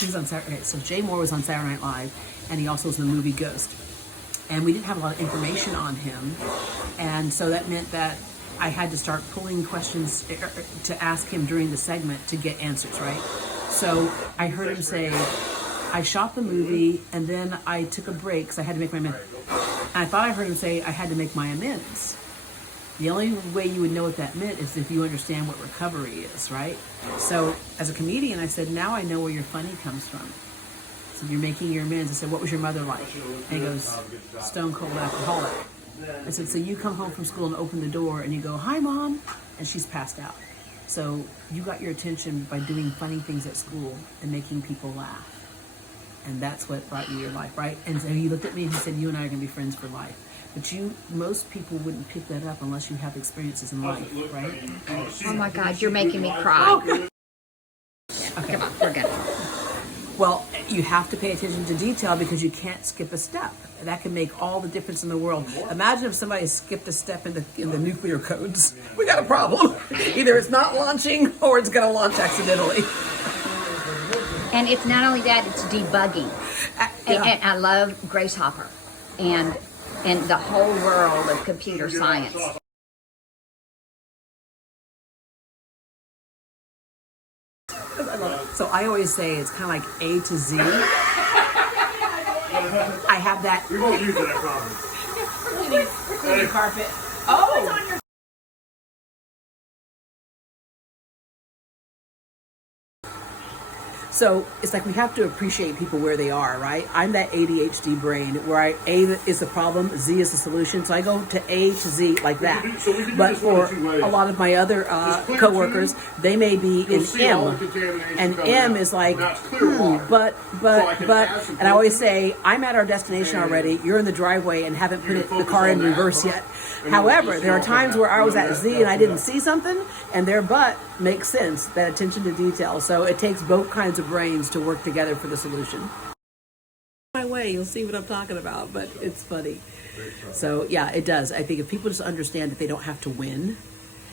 He was on Saturday. Okay, so Jay Moore was on Saturday Night Live, and he also was in the movie Ghost. And we didn't have a lot of information on him, and so that meant that I had to start pulling questions to ask him during the segment to get answers, right? So I heard him say, I shot the movie and then I took a break because I had to make my amends. And I thought I heard him say I had to make my amends. The only way you would know what that meant is if you understand what recovery is, right? So as a comedian, I said, now I know where your funny comes from. So you're making your amends. I said, what was your mother like? And he goes, stone cold alcoholic. I said, so you come home from school and open the door and you go, hi, Mom, and she's passed out. So you got your attention by doing funny things at school and making people laugh. And that's what brought you your life, right? And so he looked at me and he said, you and I are going to be friends for life. But most people wouldn't pick that up unless you have experiences in life, right? Oh my God, you're making me cry. Okay. Come on, we're good. Well, you have to pay attention to detail because you can't skip a step. That can make all the difference in the world. Imagine if somebody skipped a step in the nuclear codes. We got a problem. Either it's not launching or it's going to launch accidentally. And it's not only that, it's debugging. Yeah. And I love Grace Hopper and the whole world of computer science. So I always say it's kind of like A to Z. I have that. We won't use it, I promise. Cleaning carpet. Oh! So it's like we have to appreciate people where they are, right? I'm that ADHD brain where A is the problem, Z is the solution. So I go to A to Z like that. But for a lot of my other coworkers, they may be in M. And M is like, but. And I always say, I'm at our destination already. You're in the driveway and haven't put the car in reverse yet. However, there are times where I was at Z and I didn't see something, and their but makes sense, that attention to detail. So it takes both kinds of brains to work together for the solution. My way, you'll see what I'm talking about, but it's funny. So yeah, it does. I think if people just understand that they don't have to win,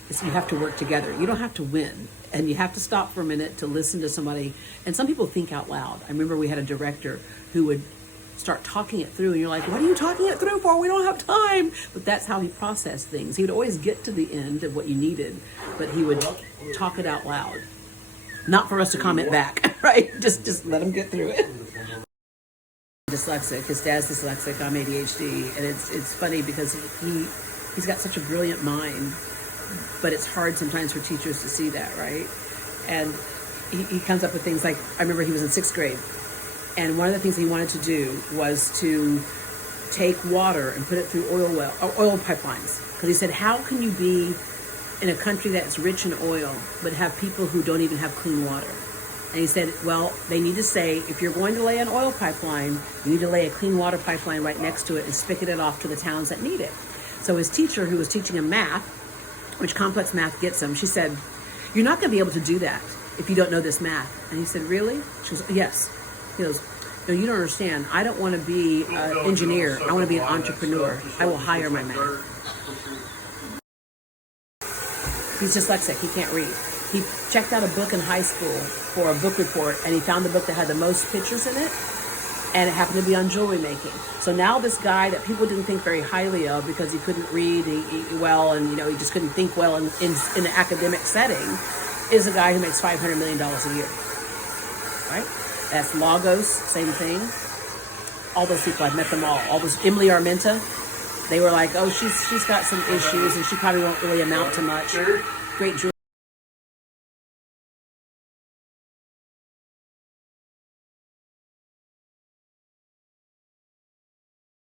you have to work together. You don't have to win, and you have to stop for a minute to listen to somebody. And some people think out loud. I remember we had a director who would start talking it through, and you're like, what are you talking it through for? We don't have time. But that's how he processed things. He would always get to the end of what you needed, but he would talk it out loud. Not for us to comment back, right? Just let him get through it. Dyslexic. His dad's dyslexic. I'm ADHD, and it's funny because he's got such a brilliant mind, but it's hard sometimes for teachers to see that, right? And he comes up with things like, I remember he was in 6th grade, and one of the things he wanted to do was to take water and put it through oil pipelines, because he said, how can you be in a country that's rich in oil, but have people who don't even have clean water? And he said, well, they need to say, if you're going to lay an oil pipeline, you need to lay a clean water pipeline right next to it and spigot it off to the towns that need it. So his teacher, who was teaching him math, which complex math gets him, she said, you're not going to be able to do that if you don't know this math. And he said, really? She goes, yes. He goes, no, you don't understand. I don't want to be an engineer. I want to be an entrepreneur. I will hire my math. He's dyslexic. He can't read. He checked out a book in high school for a book report, and he found the book that had the most pictures in it, and it happened to be on jewelry making. So now this guy that people didn't think very highly of because he couldn't read well, and he just couldn't think well in an academic setting, is a guy who makes $500 million a year. Right? That's Lagos, same thing. All those people, I've met them all. All those, Emily Armenta, they were like, oh, she's got some issues and she probably won't really amount to much. Great jewelry.